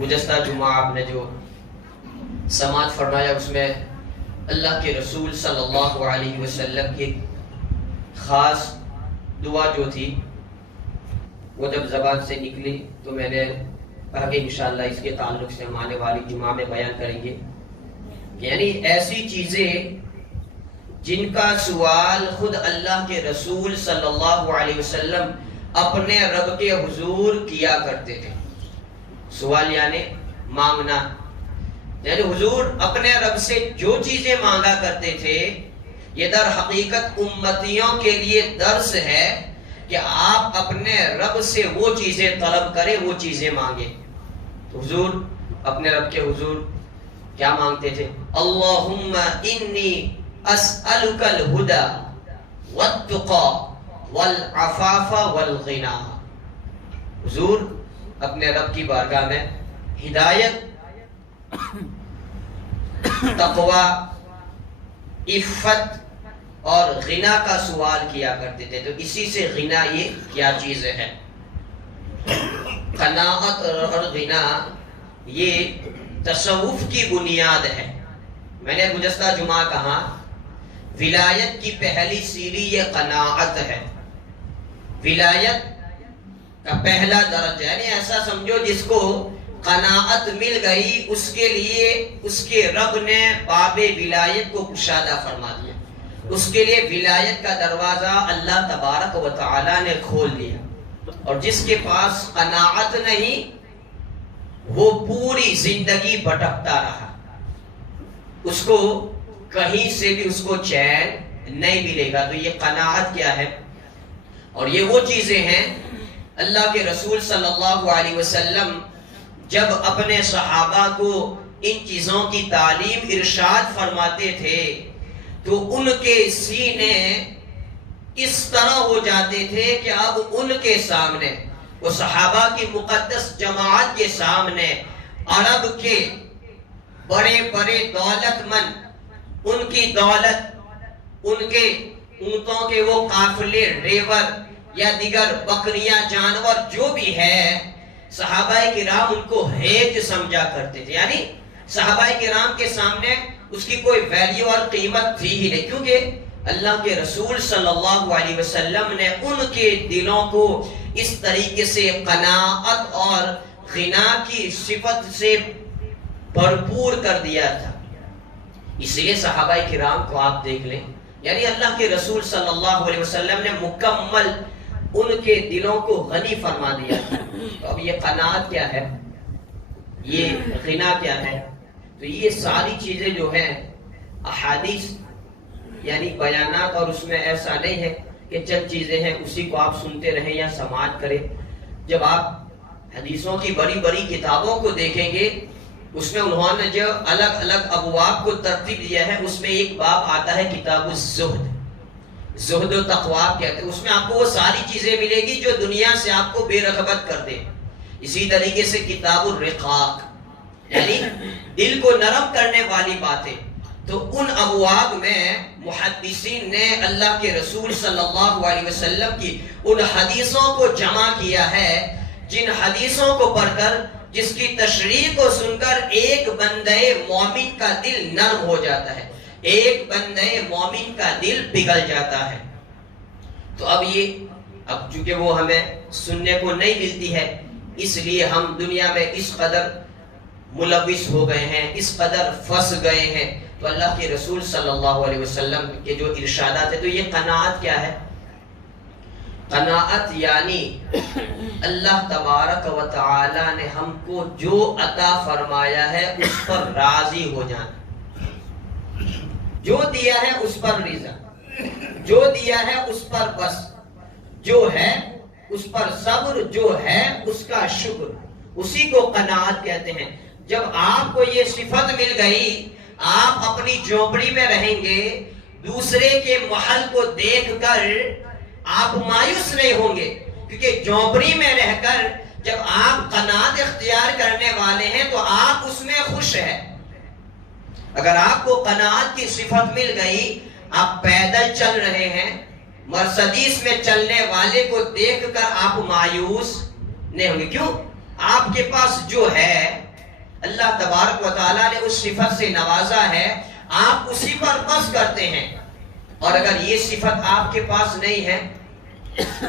گزشتہ جمعہ آپ نے جو سماعت فرمایا اس میں اللہ کے رسول صلی اللہ علیہ وسلم کی خاص دعا جو تھی وہ جب زبان سے نکلی تو میں نے کہا کہ انشاءاللہ اس کے تعلق سے ہم آنے والی جمعہ میں بیان کریں گے، یعنی ایسی چیزیں جن کا سوال خود اللہ کے رسول صلی اللہ علیہ وسلم اپنے رب کے حضور کیا کرتے تھے۔ سوال یعنی مانگنا، یعنی حضور اپنے رب سے جو چیزیں مانگا کرتے تھے یہ در حقیقت امتیوں کے لیے درس ہے کہ آپ اپنے رب سے وہ چیزیں طلب کریں، وہ چیزیں مانگیں۔ تو حضور اپنے رب کے حضور کیا مانگتے تھے؟ اللہم انی اسألک الہدی والتقی والعفاف والغنی۔ حضور اپنے رب کی بارگاہ میں ہدایت، تقوی، عفت اور غنا کا سوال کیا کرتے تھے۔ تو اسی سے غنا یہ کیا چیزیں ہیں؟ قناعت اور غنا یہ تصوف کی بنیاد ہے۔ میں نے گزشتہ جمعہ کہا ولایت کی پہلی سیڑھی یہ قناعت ہے۔ ولایت کا پہلا درجہ یعنی ایسا سمجھو جس کو قناعت مل گئی اس کے لیے اس کے رب نے باب ولایت کو کشادہ فرما دیا، اس کے لیے ولایت کا دروازہ اللہ تبارک و تعالی نے کھول دیا۔ اور جس کے پاس قناعت نہیں وہ پوری زندگی بھٹکتا رہا، اس کو کہیں سے بھی اس کو چین نہیں ملے گا۔ تو یہ قناعت کیا ہے؟ اور یہ وہ چیزیں ہیں اللہ کے رسول صلی اللہ علیہ وسلم جب اپنے صحابہ کو ان چیزوں کی تعلیم ارشاد فرماتے تھے تو ان کے سینے اس طرح ہو جاتے تھے کہ اب ان کے سامنے، وہ صحابہ کی مقدس جماعت کے سامنے، عرب کے بڑے بڑے دولت مند، ان کی دولت، ان کے اونٹوں کے وہ قافلے، ریور یا دیگر بکریاں، جانور جو بھی ہے، صحابہ کرام ان کو ہیج سمجھا کرتے تھے، یعنی صحابہ کرام کے سامنے اس کی کوئی ویلیو اور قیمت تھی ہی نہیں، کیونکہ اللہ کے رسول صلی اللہ علیہ وسلم نے ان کے دلوں کو اس طریقے سے قناعت اور غنا کی صفت سے بھرپور کر دیا تھا۔ اس لیے صحابہ کرام کو آپ دیکھ لیں، یعنی اللہ کے رسول صلی اللہ علیہ وسلم نے مکمل ان کے دلوں کو غنی فرما دیا تھا۔ تو اب یہ قناعت کیا ہے، یہ غنا کیا ہے؟ تو یہ ساری چیزیں جو ہیں احادیث یعنی بیانات، اور اس میں ایسا نہیں ہے کہ چند چیزیں ہیں اسی کو آپ سنتے رہیں یا سماعت کریں۔ جب آپ حدیثوں کی بڑی بڑی کتابوں کو دیکھیں گے اس میں انہوں نے جو الگ الگ ابواب کو ترتیب دیا ہے، اس میں ایک باب آتا ہے کتاب الزہد، زہد و تقوی کہتے ہیں۔ اس میں آپ کو وہ ساری چیزیں ملے گی جو دنیا سے آپ کو بے رغبت کر دے۔ اسی طریقے سے کتاب الرقاق یعنی دل کو نرم کرنے والی باتیں۔ تو ان ابواب میں محدثین نے اللہ کے رسول صلی اللہ علیہ وسلم کی ان حدیثوں کو جمع کیا ہے، جن حدیثوں کو پڑھ کر، جس کی تشریح کو سن کر ایک بندے مومن کا دل نرم ہو جاتا ہے، ایک بندے مومن کا دل پگھل جاتا ہے۔ تو اب چونکہ وہ ہمیں سننے کو نہیں ملتی ہے، اس لیے ہم دنیا میں اس قدر ملوث ہو گئے ہیں، اس قدر پھنس گئے ہیں۔ تو اللہ کے رسول صلی اللہ علیہ وسلم کے جو ارشادات ہیں، تو یہ قناعت کیا ہے؟ قناعت یعنی اللہ تبارک و تعالی نے ہم کو جو عطا فرمایا ہے اس پر راضی ہو جانا، جو دیا ہے اس پر رضا، جو دیا ہے اس پر بس، جو ہے اس پر صبر، جو ہے اس کا شکر، اسی کو قناعت کہتے ہیں۔ جب آپ کو یہ صفت مل گئی، آپ اپنی جھونپڑی میں رہیں گے، دوسرے کے محل کو دیکھ کر آپ مایوس نہیں ہوں گے، کیونکہ جھونپڑی میں رہ کر جب آپ قناعت اختیار کرنے والے ہیں تو آپ اس میں خوش ہیں۔ اگر آپ کو قناعت کی صفت مل گئی، آپ پیدل چل رہے ہیں، مرسڈیز میں چلنے والے کو دیکھ کر آپ مایوس نہیں ہوں گے، کیوں؟ آپ کے پاس جو ہے اللہ تبارک و تعالیٰ نے اس صفت سے نوازا ہے، آپ اسی پر بس کرتے ہیں. اور اگر یہ صفت آپ کے پاس نہیں ہے،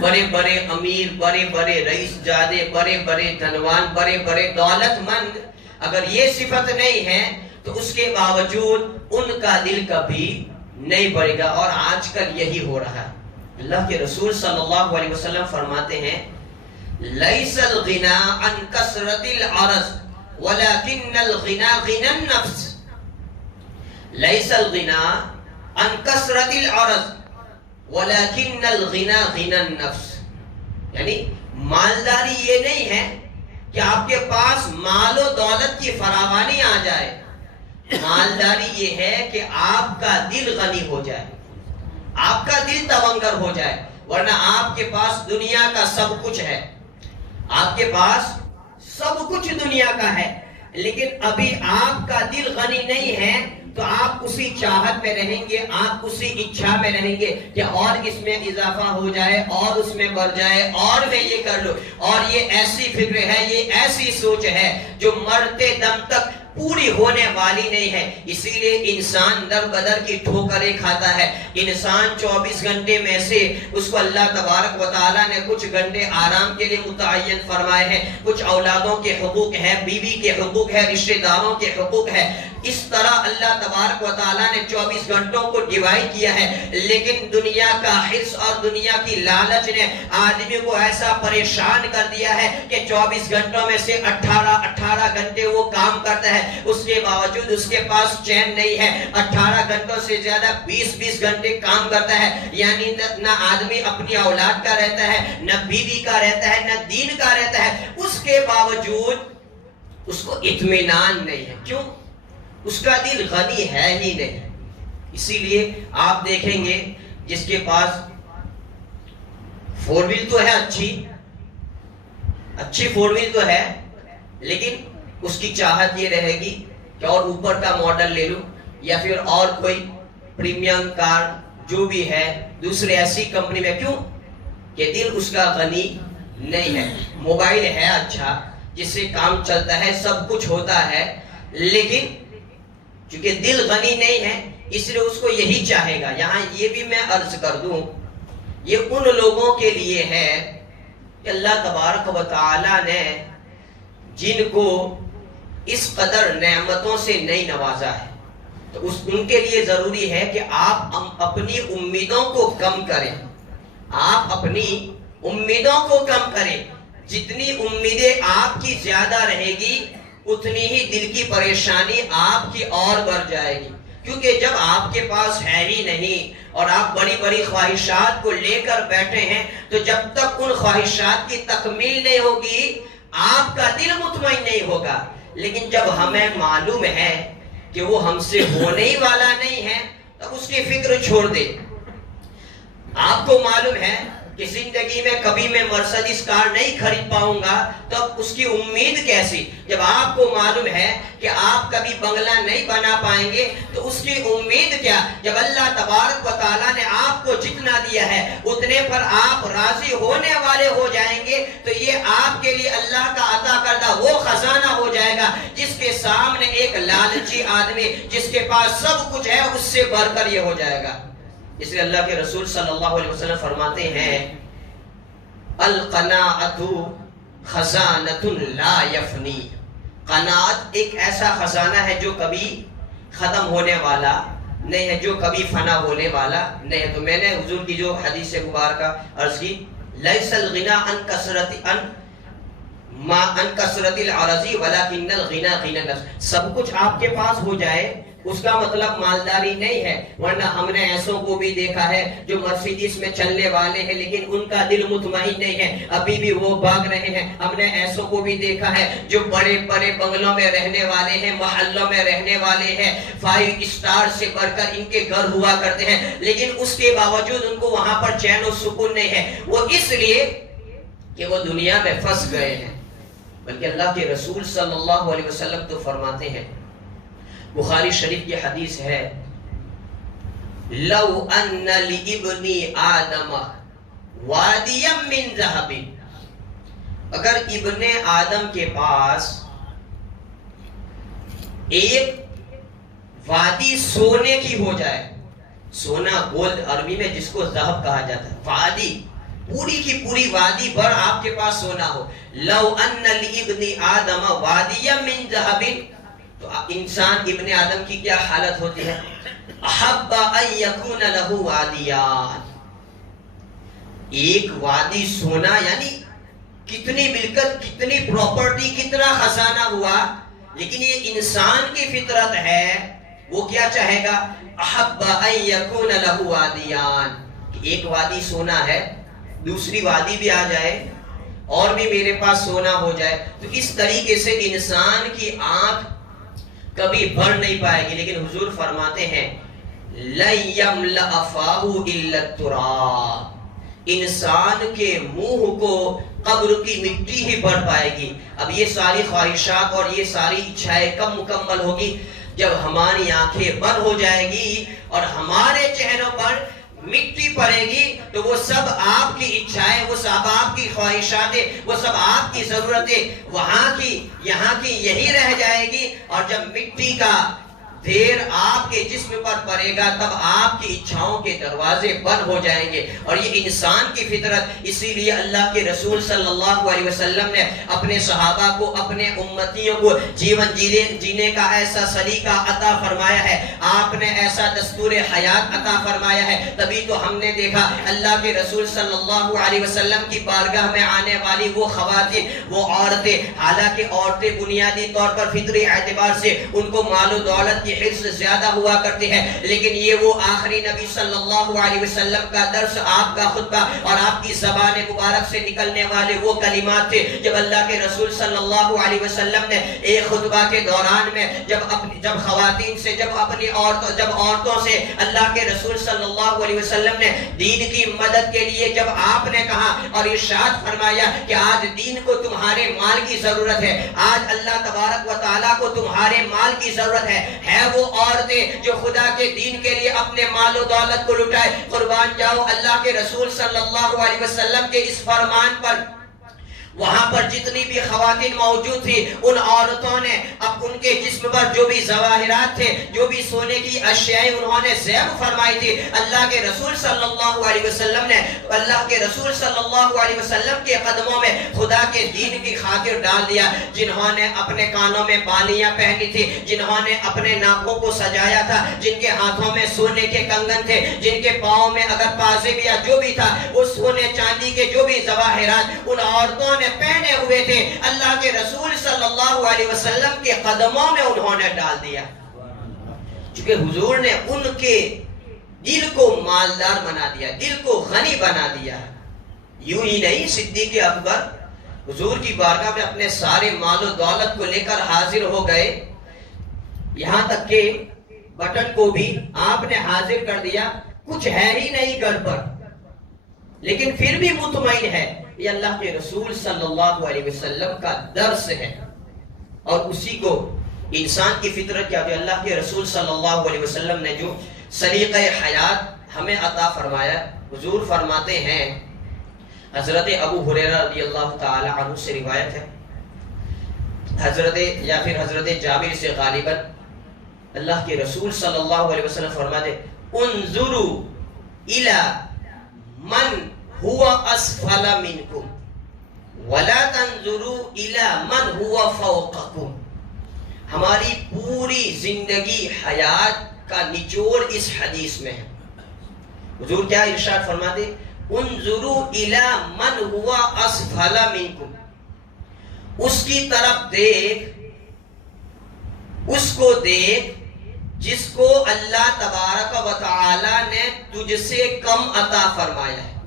بڑے بڑے امیر، بڑے بڑے رئیس جادے، بڑے بڑے دھنوان، بڑے بڑے دولت مند، اگر یہ صفت نہیں ہے تو اس کے باوجود ان کا دل کبھی نہیں بڑھے گا. اور آج کل یہی ہو رہا ہے. اللہ کے رسول صلی اللہ علیہ وسلم فرماتے ہیں لیس الغنا عن کثرت العرض ولكن الغنا غنى النفس. لیس الغنا عن کثرت العرض ولكن الغنا غنى النفس. یعنی مالداری یہ نہیں ہے کہ آپ کے پاس مال و دولت کی فراوانی آ جائے. مالداری یہ ہے کہ آپ کا دل غنی ہو جائے، آپ کا دل تونگر ہو جائے. ورنہ آپ کے پاس دنیا کا سب کچھ ہے، آپ کے پاس سب کچھ دنیا کا ہے، لیکن ابھی آپ کا دل غنی نہیں ہے تو آپ اسی چاہت میں رہیں گے، آپ اسی اچھا میں رہیں گے کہ اور اس میں اضافہ ہو جائے، اور اس میں بڑھ جائے، اور میں یہ کر لوں. اور یہ ایسی فکر ہے، یہ ایسی سوچ ہے جو مرتے دم تک پوری ہونے والی نہیں ہے. اسی لیے انسان در بدر کی ٹھوکریں کھاتا ہے. انسان 24 گھنٹے میں سے اس کو اللہ تبارک و تعالیٰ نے کچھ گھنٹے آرام کے لیے متعین فرمائے ہیں، کچھ اولادوں کے حقوق ہے، بیوی کے حقوق ہے، رشتہ داروں کے حقوق ہے. اس طرح اللہ تبارک و تعالیٰ نے 24 گھنٹوں کو ڈیوائیڈ کیا ہے. لیکن دنیا کا حرص اور دنیا کی لالچ نے آدمی کو ایسا پریشان کر دیا ہے کہ 24 گھنٹوں میں سے 18 گھنٹے وہ کام کرتا ہے، اس کے باوجود اس کے پاس چین نہیں ہے. 18 گھنٹوں سے زیادہ 20 گھنٹے کام کرتا ہے. یعنی نہ آدمی اپنی اولاد کا رہتا ہے، نہ بیوی کا رہتا ہے، نہ دین کا رہتا ہے. اس کے باوجود اس کو اطمینان نہیں ہے. کیوں؟ اس کا دل غنی ہے ہی نہیں. اسی لیے آپ دیکھیں گے جس کے پاس 4 ویل تو ہے، اچھی 4 ویل تو ہے، لیکن اس کی چاہت یہ رہے گی کہ اور اوپر کا ماڈل لے لوں، یا پھر اور کوئی پریمیم کار جو بھی ہے دوسرے ایسی کمپنی میں. کیوں؟ کہ دل اس کا غنی نہیں ہے. موبائل ہے اچھا، جس سے کام چلتا ہے، سب کچھ ہوتا ہے، لیکن چونکہ دل غنی نہیں ہے اس لیے اس کو یہی چاہے گا. یہاں یہ بھی میں عرض کر دوں، یہ ان لوگوں کے لیے ہے کہ اللہ تبارک و تعالی نے جن کو اس قدر نعمتوں سے نہیں نوازا ہے، تو ان کے لیے ضروری ہے کہ آپ اپنی امیدوں کو کم کریں. آپ اپنی امیدوں کو کم کریں. جتنی امیدیں آپ کی زیادہ رہے گی اتنی ہی دل کی پریشانی آپ کی اور بڑھ جائے گی. کیونکہ جب آپ کے پاس ہے ہی نہیں اور آپ بڑی بڑی خواہشات کو لے کر بیٹھے ہیں، تو جب تک ان خواہشات کی تکمیل نہیں ہوگی آپ کا دل مطمئن نہیں ہوگا. لیکن جب ہمیں معلوم ہے کہ وہ ہم سے ہونے ہی والا نہیں ہے، تب اس کی فکر چھوڑ دے. آپ کو معلوم ہے کہ زندگی میں کبھی میں مرسڈیز کار نہیں خرید پاؤں گا، تو اس کی امید کیسی؟ جب آپ کو معلوم ہے کہ آپ کبھی بنگلہ نہیں بنا پائیں گے تو اس کی امید کیا؟ جب اللہ تبارک و تعالیٰ نے آپ کو جتنا دیا ہے اتنے پر آپ راضی ہونے والے ہو جائیں گے، تو یہ آپ کے لیے اللہ کا عطا کردہ وہ خزانہ ہو جائے گا جس کے سامنے ایک لالچی آدمی جس کے پاس سب کچھ ہے اس سے بڑھ کر یہ ہو جائے گا. اس لیے اللہ کے رسول صلی اللہ علیہ وسلم فرماتے ہیں القناعۃ خزانۃ لا یفنی. قناعت ایک ایسا خزانہ ہے جو کبھی ختم ہونے والا نہیں ہے، جو کبھی فنا ہونے والا نہیں ہے. تو میں نے حضور کی جو حدیث مبارکہ عرض کی، لیس الغنا عن کثرت العرض ولکن الغنا غنى النفس. سب کچھ آپ کے پاس ہو جائے اس کا مطلب مالداری نہیں ہے. ورنہ ہم نے ایسوں کو بھی دیکھا ہے جو مرسیڈیز میں چلنے والے ہیں لیکن ان کا دل مطمئن نہیں ہے، ابھی بھی وہ بھاگ رہے ہیں. ہم نے ایسوں کو بھی دیکھا ہے جو بڑے بڑے بنگلوں میں رہنے والے ہیں، محلوں میں رہنے والے ہیں، 5 اسٹار سے بڑھ کر ان کے گھر ہوا کرتے ہیں، لیکن اس کے باوجود ان کو وہاں پر چین و سکون نہیں ہے. وہ اس لیے کہ وہ دنیا میں پھنس گئے ہیں. بلکہ اللہ کے رسول صلی اللہ علیہ وسلم تو فرماتے ہیں، بخاری شریف کی حدیث ہے، لو ان لابن آدم وادیا من ذهب. اگر ابن آدم کے پاس ایک وادی سونے کی ہو جائے، سونا گولڈ عربی میں جس کو ذہب کہا جاتا ہے، وادی پوری کی پوری وادی بھر آپ کے پاس سونا ہو، لو ان لابن آدم وادیا من ذہب، تو انسان ابن آدم کی کیا حالت ہوتی ہے؟ احب ان یکون لہ وادیان، ایک وادی سونا، یعنی کتنی ملکت، کتنی پراپرٹی، کتنا خزانہ ہوا، لیکن یہ انسان کی فطرت ہے، وہ کیا چاہے گا؟ احب ان یکون لہ وادیان، ایک وادی سونا ہے، دوسری وادی بھی آ جائے اور بھی میرے پاس سونا ہو جائے۔ تو اس طریقے سے انسان کی آنکھ کبھی بھر نہیں پائے گی، لیکن حضور فرماتے ہیں لن یملأ فاہ الا التراب، انسان کے منہ کو قبر کی مٹی ہی بھر پائے گی۔ اب یہ ساری خواہشات اور یہ ساری اچھائیں کب مکمل ہوگی؟ جب ہماری آنکھیں بند ہو جائے گی اور ہمارے چہروں پر مٹی پڑے گی، تو وہ سب آپ کی اچھائیں، وہ سب آپ کی خواہشاتیں، وہ سب آپ کی ضرورتیں وہاں کی یہاں کی یہی رہ جائے گی، اور جب مٹی کا دیر آپ کے جسم پر پڑے گا تب آپ کی اچھاؤں کے دروازے بند ہو جائیں گے۔ اور یہ انسان کی فطرت، اسی لیے اللہ کے رسول صلی اللہ علیہ وسلم نے اپنے صحابہ کو، اپنے امتیوں کو جیون جینے کا ایسا سلیقہ عطا فرمایا ہے، آپ نے ایسا دستور حیات عطا فرمایا ہے۔ تبھی تو ہم نے دیکھا اللہ کے رسول صلی اللہ علیہ وسلم کی بارگاہ میں آنے والی وہ خواتین، وہ عورتیں، حالانکہ عورتیں بنیادی طور پر فطری اعتبار سے ان کو مال و دولت کی حرص زیادہ ہوا کرتے ہیں، لیکن یہ وہ آخری نبی صلی اللہ علیہ وسلم کا درس، آپ کا خطبہ اور آپ کی زبان مبارک سے نکلنے والے وہ کلمات تھے جب اللہ کے رسول صلی اللہ علیہ وسلم نے ایک خطبہ کے دوران میں جب خواتین سے، جب عورتوں سے اللہ کے رسول صلی اللہ علیہ وسلم نے دین کی مدد کے لیے جب آپ نے کہا اور ارشاد فرمایا کہ آج دین کو تمہارے مال کی ضرورت ہے، آج اللہ تبارک و تعالیٰ کو تمہارے مال کی ضرورت ہے وہ عورتیں جو خدا کے دین کے لیے اپنے مال و دولت کو لٹائے، قربان جاؤ اللہ کے رسول صلی اللہ علیہ وسلم کے اس فرمان پر۔ وہاں پر جتنی بھی خواتین موجود تھی، ان عورتوں نے اب ان کے جسم پر جو بھی ظواہرات تھے، جو بھی سونے کی اشیاء انہوں نے زیب فرمائی تھی، اللہ کے رسول صلی اللہ علیہ وسلم نے اللہ کے رسول صلی اللہ علیہ وسلم کے قدموں میں خدا کے دین کی خاطر ڈال دیا۔ جنہوں نے اپنے کانوں میں بالیاں پہنی تھی، جنہوں نے اپنے ناکوں کو سجایا تھا، جن کے ہاتھوں میں سونے کے کنگن تھے، جن کے پاؤں میں اگر پازیب یا جو بھی تھا وہ سونے چاندی کے جو بھی ظواہرات ان عورتوں نے پہنے ہوئے تھے، اللہ کے رسول صلی اللہ علیہ وسلم کے قدموں میں انہوں نے ڈال دیا، چونکہ حضور نے ان کے دل کو مالدار بنا دیا، دل کو غنی بنا دیا۔ یوں ہی نہیں، صدیق اکبر حضور کی بارگاہ میں اپنے سارے مال و دولت کو لے کر حاضر ہو گئے، یہاں تک کہ بٹن کو بھی آپ نے حاضر کر دیا، کچھ ہے ہی نہیں گھر پر، لیکن پھر بھی مطمئن ہے یہ اللہ کے رسول صلی اللہ علیہ وسلم کا درس ہے۔ اور اسی کو انسان کی فطرت کیا کہ اللہ کے رسول صلی اللہ علیہ وسلم نے جو سلیقہ حیات ہمیں عطا فرمایا، حضور فرماتے ہیں، حضرت ابو ہریرہ رضی اللہ تعالی عنہ سے روایت ہے، حضرت جابر سے غالباً اللہ کے رسول صلی اللہ علیہ وسلم فرماتے انظروا الی من هو اسفل منکم ولا تنظروا الی من هو فوقکم۔ ہماری پوری زندگی حیات کا نچوڑ اس حدیث میں ہے۔ حضور کیا ارشاد فرماتے؟ انظروا الی من هو اسفل منکم، اس کی طرف دیکھ، اس کو دیکھ جس کو اللہ تبارک و تعالی نے تجھ سے کم عطا فرمایا ہے۔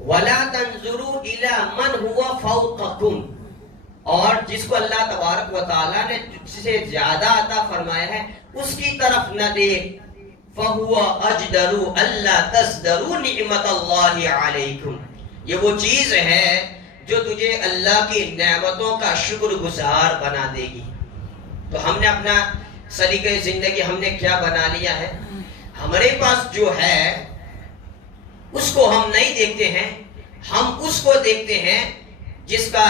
وَلَا تَنظُرُوا إِلَى مَنْ هُوَ فَوْقَكُمْ، اور جس کو اللہ تبارک و تعالی نے تجھ سے زیادہ عطا فرمایا ہے اس کی طرف نہ دیکھ۔ فَهُوَ أَجْدَرُ أَلَّا تَزْدَرُوا نِعْمَةَ اللَّهِ عَلَيْكُمْ، یہ وہ چیز ہے جو تجھے اللہ کی نعمتوں کا شکر گزار بنا دے گی۔ تو ہم نے اپنا سلیقہ زندگی ہم نے کیا بنا لیا ہے؟ ہمارے پاس جو ہے اس کو ہم نہیں دیکھتے ہیں، ہم اس کو دیکھتے ہیں جس کا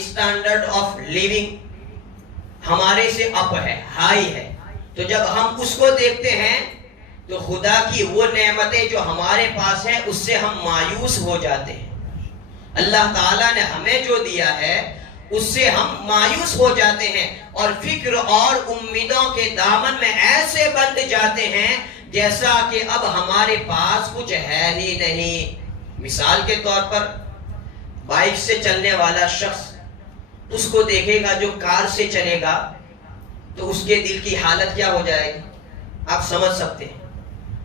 اسٹینڈرڈ آف لیونگ ہمارے سے اپ ہے، ہائی ہے. تو جب ہم اس کو دیکھتے ہیں تو خدا کی وہ نعمتیں جو ہمارے پاس ہیں اس سے ہم مایوس ہو جاتے ہیں. اللہ تعالیٰ نے ہمیں جو دیا ہے اس سے ہم مایوس ہو جاتے ہیں اور فکر اور امیدوں کے دامن میں ایسے بند جاتے ہیں جیسا کہ اب ہمارے پاس کچھ ہے ہی نہیں. مثال کے طور پر بائک سے چلنے والا شخص اس کو دیکھے گا جو کار سے چلے گا تو اس کے دل کی حالت کیا ہو جائے گی آپ سمجھ سکتے ہیں.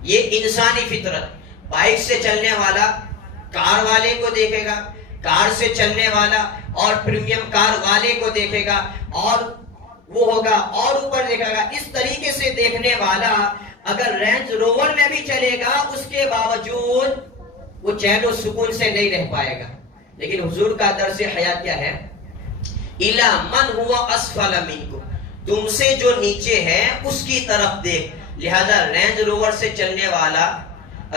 یہ انسانی فطرت. بائک سے چلنے والا کار والے کو دیکھے گا، کار سے چلنے والا اور پریمیم کار والے کو دیکھے گا اور وہ ہوگا اور اوپر دیکھے گا. اس طریقے سے دیکھنے والا اگر رینج روور میں بھی چلے گا اس کے باوجود وہ چین و سکون سے نہیں رہ پائے گا. لیکن حضور کا درس حیات کیا ہے؟ اِلَى مَنْ هُوَ أَسْفَلَ مِنْكُمْ، تم سے جو نیچے ہے اس کی طرف دیکھ. لہذا رینج روور سے چلنے والا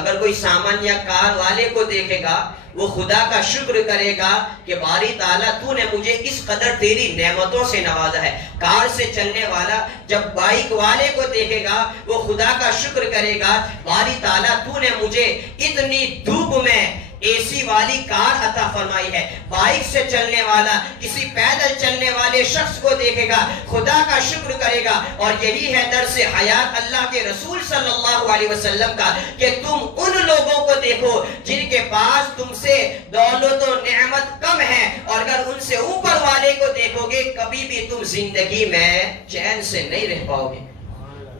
اگر کوئی سامان یا کار والے کو دیکھے گا وہ خدا کا شکر کرے گا کہ باری تعالیٰ تو نے مجھے اس قدر تیری نعمتوں سے نوازا ہے. کار سے چلنے والا جب بائک والے کو دیکھے گا وہ خدا کا شکر کرے گا باری تعالیٰ تو نے مجھے اتنی دھوپ میں اے سی والی کار عطا فرمائی ہے. بائک سے چلنے والا کسی پیدل چلنے والے شخص کو دیکھے گا خدا کا شکر کرے گا. اور یہی ہے درس حیات اللہ کے رسول صلی اللہ علیہ وسلم کا کہ تم ان لوگوں کو دیکھو جن کے پاس تم سے دولت و نعمت کم ہے اور اگر ان سے اوپر والے کو دیکھو گے کبھی بھی تم زندگی میں چین سے نہیں رہ پاؤ گے.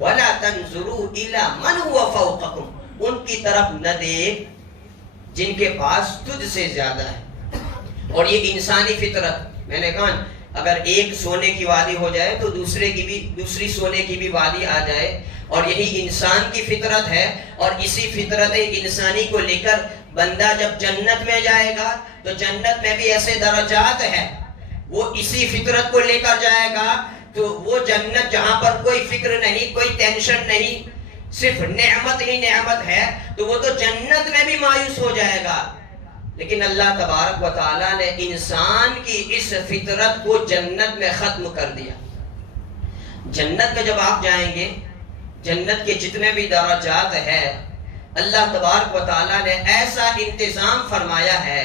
وَلَا تَنْظُرُوا إِلَى مَنْ هُوَ فَوْقَكُمْ، ان کی طرف نہ دیکھ جن کے پاس تجھ سے زیادہ ہے. اور یہ انسانی فطرت. میں نے کہا اگر ایک سونے کی وادی ہو جائے تو دوسری سونے کی بھی وادی آ جائے. اور یہی انسان کی فطرت ہے اور اسی فطرت انسانی کو لے کر بندہ جب جنت میں جائے گا تو جنت میں بھی ایسے درجات ہیں. وہ اسی فطرت کو لے کر جائے گا تو وہ جنت جہاں پر کوئی فکر نہیں، کوئی ٹینشن نہیں، صرف نعمت ہی نعمت ہے، تو وہ تو جنت میں بھی مایوس ہو جائے گا. لیکن اللہ تبارک و تعالیٰ نے انسان کی اس فطرت کو جنت میں ختم کر دیا. جنت میں جب آپ جائیں گے جنت کے جتنے بھی درجات ہیں اللہ تبارک و تعالیٰ نے ایسا انتظام فرمایا ہے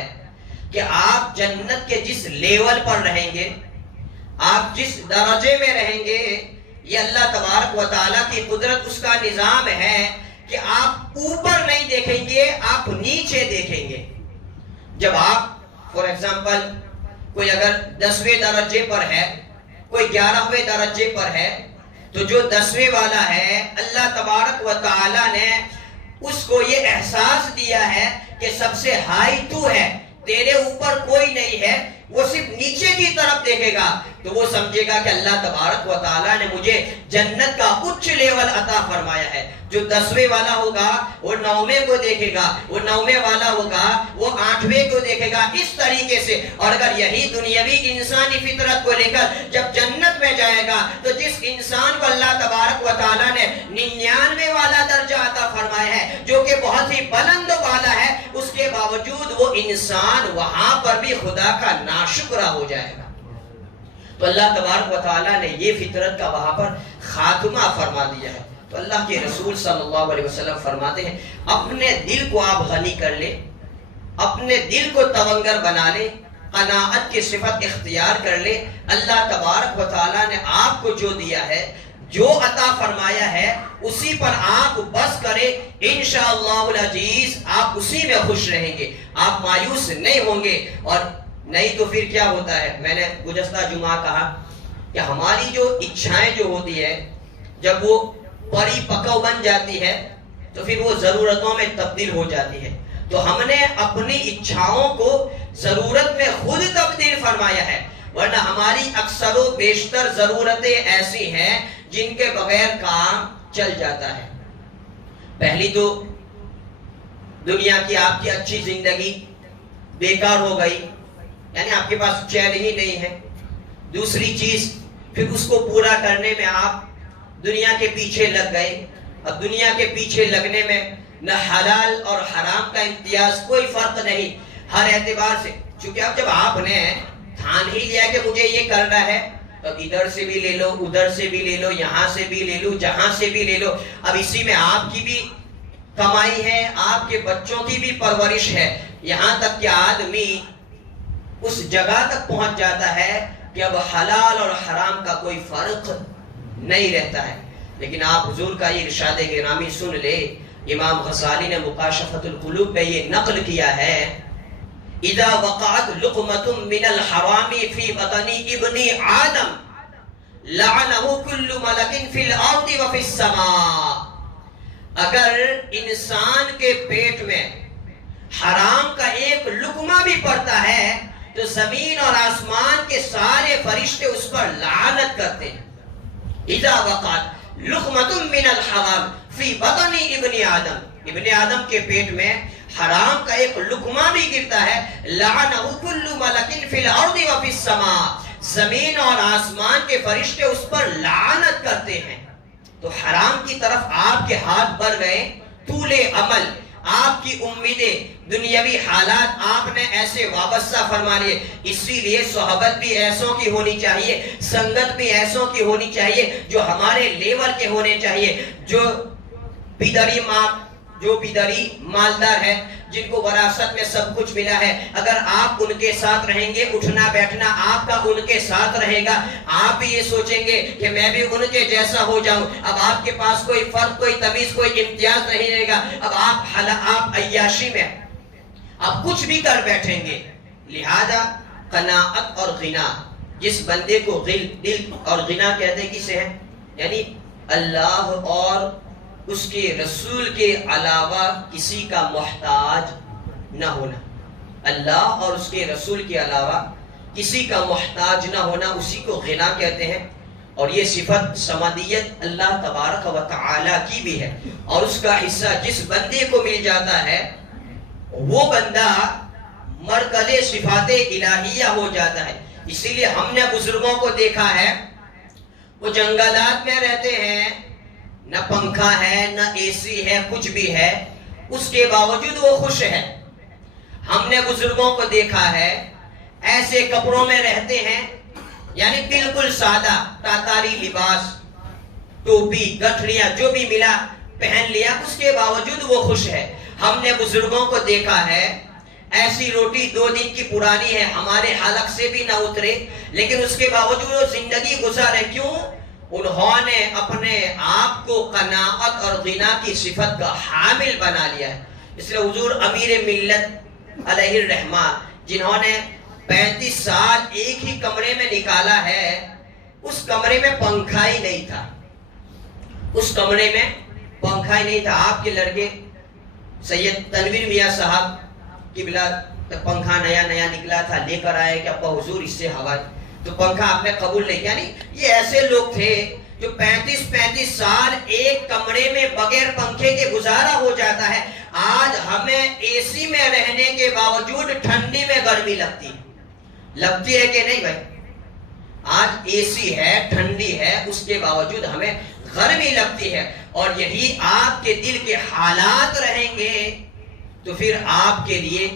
کہ آپ جنت کے جس لیول پر رہیں گے، آپ جس درجے میں رہیں گے، یہ اللہ تبارک و تعالیٰ کی قدرت، اس کا نظام ہے کہ آپ اوپر نہیں دیکھیں گے، آپ نیچے دیکھیں گے. جب آپ فور ایگزامپل کوئی اگر 10ویں درجے پر ہے، کوئی 11ویں درجے پر ہے، تو جو 10ویں والا ہے اللہ تبارک و تعالیٰ نے اس کو یہ احساس دیا ہے کہ سب سے ہائی تو ہے، تیرے اوپر کوئی نہیں ہے. وہ صرف نیچے کی طرف دیکھے گا تو وہ سمجھے گا کہ اللہ تبارک و تعالیٰ نے مجھے جنت کا اچھ لیول عطا فرمایا ہے. جو 10ویں والا ہوگا وہ 9ویں کو دیکھے گا، وہ 9ویں والا ہوگا وہ 8ویں کو دیکھے گا، اس طریقے سے. اور اگر یہی دنیاوی انسانی فطرت کو لے کر جب جنت میں جائے گا تو جس انسان کو اللہ تبارک و تعالیٰ نے 99 والا درجہ عطا فرمایا ہے جو کہ بہت ہی بلند والا ہے، اس کے باوجود وہ انسان وہاں پر بھی خدا کا ناشکرہ ہو جائے گا. تو اللہ تبارک و تعالیٰ نے یہ فطرت کا وہاں پر خاتمہ فرما دیا ہے. تو اللہ کے رسول صلی اللہ علیہ وسلم فرماتے ہیں اپنے دل کو آپ غنی کر لیں، اپنے دل کو تونگر بنا لیں، قناعت کی صفت اختیار کر لیں. اللہ تبارک و تعالیٰ نے آپ کو جو دیا ہے، جو عطا فرمایا ہے، اسی پر آپ بس کریں. انشاءاللہ العزیز آپ اسی میں خوش رہیں گے، آپ مایوس نہیں ہوں گے. اور نہیں تو پھر کیا ہوتا ہے، میں نے گزشتہ جمعہ کہا کہ ہماری جو اچھائیں جو ہوتی ہے جب وہ پری پکو بن جاتی ہے تو پھر وہ ضرورتوں میں تبدیل ہو جاتی ہے. تو ہم نے اپنی اچھاؤں کو ضرورت میں خود تبدیل فرمایا ہے، ورنہ ہماری اکثر و بیشتر ضرورتیں ایسی ہیں جن کے بغیر کام چل جاتا ہے. پہلی تو دنیا کی آپ کی اچھی زندگی بیکار ہو گئی، یعنی آپ کے پاس چین ہی نہیں ہے. دوسری چیز پھر اس کو پورا کرنے میں آپ دنیا کے پیچھے لگ گئے. اب دنیا کے پیچھے لگنے میں نہ حلال اور حرام کا امتیاز کوئی فرق نہیں ہر اعتبار سے. چونکہ اب جب آپ نے ٹھان ہی لیا کہ مجھے یہ کرنا ہے تو ادھر سے بھی لے لو، ادھر سے بھی لے لو، یہاں سے بھی لے لو، جہاں سے بھی لے لو. اب اسی میں آپ کی بھی کمائی ہے، آپ کے بچوں کی بھی پرورش ہے، یہاں تک کہ آدمی اس جگہ تک پہنچ جاتا ہے کہ اب حلال اور حرام کا کوئی فرق نہیں رہتا ہے. لیکن آپ حضور کا یہ ارشاد گرامی سن لے. امام غزالی نے مکاشفۃ القلوب میں یہ نقل کیا ہے، اذا وقعت لقمۃ من الحرام فی بطن ابن آدم لعنہ کل ملک فی الارض وفی السماء. اگر انسان کے پیٹ میں حرام کا ایک لقمہ بھی پڑتا ہے تو زمین اور آسمان کے سارے فرشتے اس پر لعنت کرتے ہیں. اذا وقعت لقمۃ من الحرام فی بطن ابن آدم، ابن آدم کے پیٹ میں حرام کا ایک لقمہ بھی گرتا ہے، لعنہ کل ملک فی الارض وفی السماء، زمین اور آسمان کے فرشتے اس پر لعنت کرتے ہیں. تو حرام کی طرف آپ کے ہاتھ بڑھ گئے، طول عمل، آپ کی امیدیں، دنیاوی حالات آپ نے ایسے وابستہ فرما لیے. اسی لیے صحبت بھی ایسوں کی ہونی چاہیے، سنگت بھی ایسوں کی ہونی چاہیے جو ہمارے لیول کے ہونے چاہیے، جو پدری مالدار ہے، جن کو وراثت میں سب کچھ ملا ہے. اگر آپ ان کے ساتھ رہیں گے، اٹھنا بیٹھنا آپ کا ان کے ساتھ رہے گا، آپ بھی یہ سوچیں گے کہ میں بھی ان کے جیسا ہو جاؤں. اب آپ کے پاس کوئی فرق، کوئی تمیز، کوئی امتیاز نہیں رہے گا. اب آپ عیاشی میں اب کچھ بھی کر بیٹھیں گے. لہذا قناعت اور غنا، جس بندے کو دل اور غنا کہتے ہیں کسے ہے؟ یعنی اللہ اور اس کے رسول کے علاوہ کسی کا محتاج نہ ہونا، اللہ اور اس کے رسول کے علاوہ کسی کا محتاج نہ ہونا، اسی کو غنا کہتے ہیں. اور یہ صفت سمدیت اللہ تبارک و تعالی کی بھی ہے، اور اس کا حصہ جس بندے کو مل جاتا ہے وہ بندہ مرکز صفات الہیہ ہو جاتا ہے. اسی لیے ہم نے بزرگوں کو دیکھا ہے، وہ جنگلات میں رہتے ہیں، نہ پنکھا ہے، نہ اے سی ہے، کچھ بھی ہے، اس کے باوجود وہ خوش ہے. ہم نے بزرگوں کو دیکھا ہے ایسے کپڑوں میں رہتے ہیں، یعنی بالکل سادہ تاتاری لباس، ٹوپی، گٹھڑیاں، جو بھی ملا پہن لیا، اس کے باوجود وہ خوش ہے. ہم نے بزرگوں کو دیکھا ہے ایسی روٹی 2 دن کی پرانی ہے، ہمارے حلق سے بھی نہ اترے، لیکن اس کے باوجود وہ زندگی گزارے. کیوں؟ انہوں نے اپنے آپ کو قناعت اور غنا کی صفت کا حامل بنا لیا ہے. اس لیے حضور امیر ملت علیہ الرحمہ، جنہوں نے 35 سال ایک ہی کمرے میں نکالا ہے، اس کمرے میں پنکھا ہی نہیں تھا، اس کمرے میں پنکھا ہی نہیں تھا. آپ کے لڑکے سید تنویر میاں صاحب کی بلا پنکھا نیا نکلا تھا، لے کر آئے کہ ابا حضور اس سے ہوا، تو پنکھا آپ نے قبول نہیں کیا. یعنی یہ ایسے لوگ تھے جو 35 سال ایک کمرے میں بغیر پنکھے کے گزارا ہو جاتا ہے. آج ہمیں اے سی میں رہنے کے باوجود ٹھنڈی میں گرمی لگتی ہے کہ نہیں بھائی؟ آج اے سی ہے، ٹھنڈی ہے، اس کے باوجود ہمیں گرمی لگتی ہے. اور یہی آپ کے دل کے حالات رہیں گے تو پھر آپ کے لیے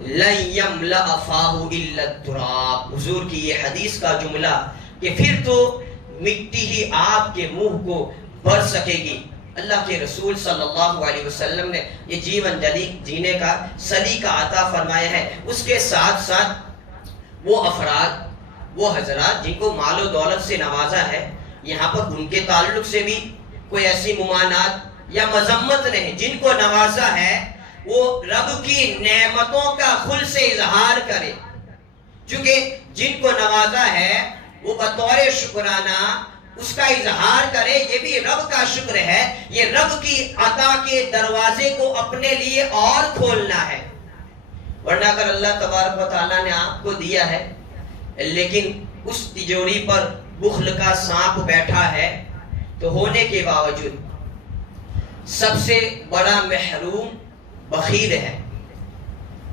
لَن يَمْلَأَ فَاهُ إِلَّا التُّرَابُ، حضور کی یہ حدیث کا جملہ کہ پھر تو مٹی ہی آپ کے منہ کو بھر سکے گی. اللہ کے رسول صلی اللہ علیہ وسلم نے یہ جیون جینے کا سلیقہ عطا فرمایا ہے. اس کے ساتھ ساتھ وہ افراد، وہ حضرات جن کو مال و دولت سے نوازا ہے، یہاں پر ان کے تعلق سے بھی کوئی ایسی ممانعت یا مذمت نہیں. جن کو نوازا ہے وہ رب کی نعمتوں کا خل سے اظہار کرے، چونکہ جن کو نوازا ہے وہ بطور شکرانہ اس کا اظہار کرے. یہ بھی رب کا شکر ہے، یہ رب کی عطا کے دروازے کو اپنے لیے اور کھولنا ہے. ورنہ اگر اللہ تبارک و تعالیٰ نے آپ کو دیا ہے لیکن اس تجوری پر بخل کا سانپ بیٹھا ہے تو ہونے کے باوجود سب سے بڑا محروم بخیل ہے.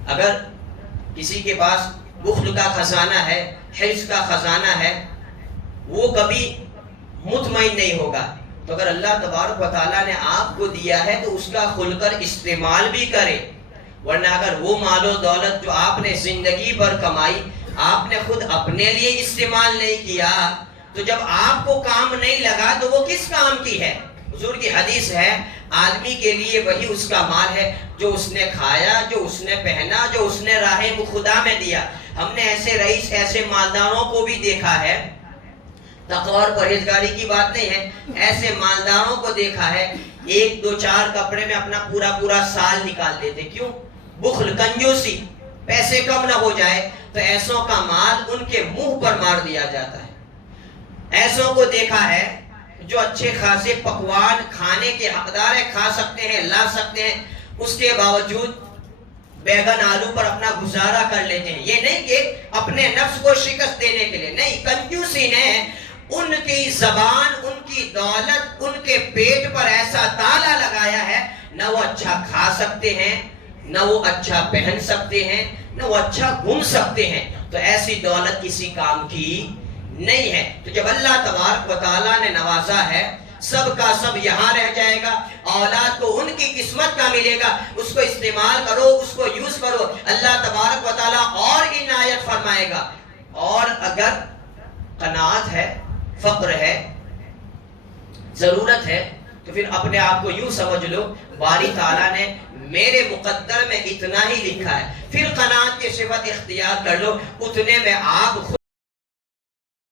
اگر کسی کے پاس بخل کا خزانہ ہے، حرص کا خزانہ ہے، وہ کبھی مطمئن نہیں ہوگا. تو اگر اللہ تبارک و تعالیٰ نے آپ کو دیا ہے تو اس کا کھل کر استعمال بھی کرے. ورنہ اگر وہ مال و دولت جو آپ نے زندگی بھر کمائی آپ نے خود اپنے لیے استعمال نہیں کیا تو جب آپ کو کام نہیں لگا تو وہ کس کام کی ہے؟ حضور کی حدیث ہے آدمی کے لیے وہی اس کا مال ہے جو اس نے کھایا، جو اس نے پہنا، جو اس نے راہ خدا میں دیا۔ ہم نے ایسے رئیس، ایسے مالداروں کو بھی دیکھا ہے، تقوی اور پرہیزگاری کی بات نہیں ہے، ایسے مالداروں کو دیکھا ہے 1 2 4 کپڑے میں اپنا پورا سال نکال دیتے۔ کیوں؟ بخل، کنجوسی، پیسے کم نہ ہو جائے تو ایسوں کا مال ان کے منہ پر مار دیا جاتا ہے۔ ایسوں کو دیکھا ہے جو اچھے خاصے پکوان کھانے کے حقدار ہیں، کھا سکتے ہیں، لا سکتے ہیں، اس کے باوجود بیگن آلو پر اپنا گزارا کر لیتے ہیں۔ یہ نہیں کہ اپنے نفس کو شکست دینے کے لیے، نہیں، کنجوسی نے ان کی زبان، ان کی دولت، ان کے پیٹ پر ایسا تالا لگایا ہے، نہ وہ اچھا کھا سکتے ہیں، نہ وہ اچھا پہن سکتے ہیں، نہ وہ اچھا گھوم سکتے ہیں۔ تو ایسی دولت کسی کام کی نہیں ہے۔ تو جب اللہ تبارک و تعالیٰ نے نوازا ہے، سب کا سب یہاں رہ جائے گا، اولاد کو ان کی قسمت کا ملے گا، اس کو استعمال کرو، اس کو یوز کرو، اللہ تبارک و تعالیٰ اور عنایت فرمائے گا۔ اور اگر قناعت ہے، فقر ہے، ضرورت ہے، تو پھر اپنے آپ کو یوں سمجھ لو باری تعالیٰ نے میرے مقدر میں اتنا ہی لکھا ہے، پھر قناعت کی صفت اختیار کر لو، اتنے میں آپ خود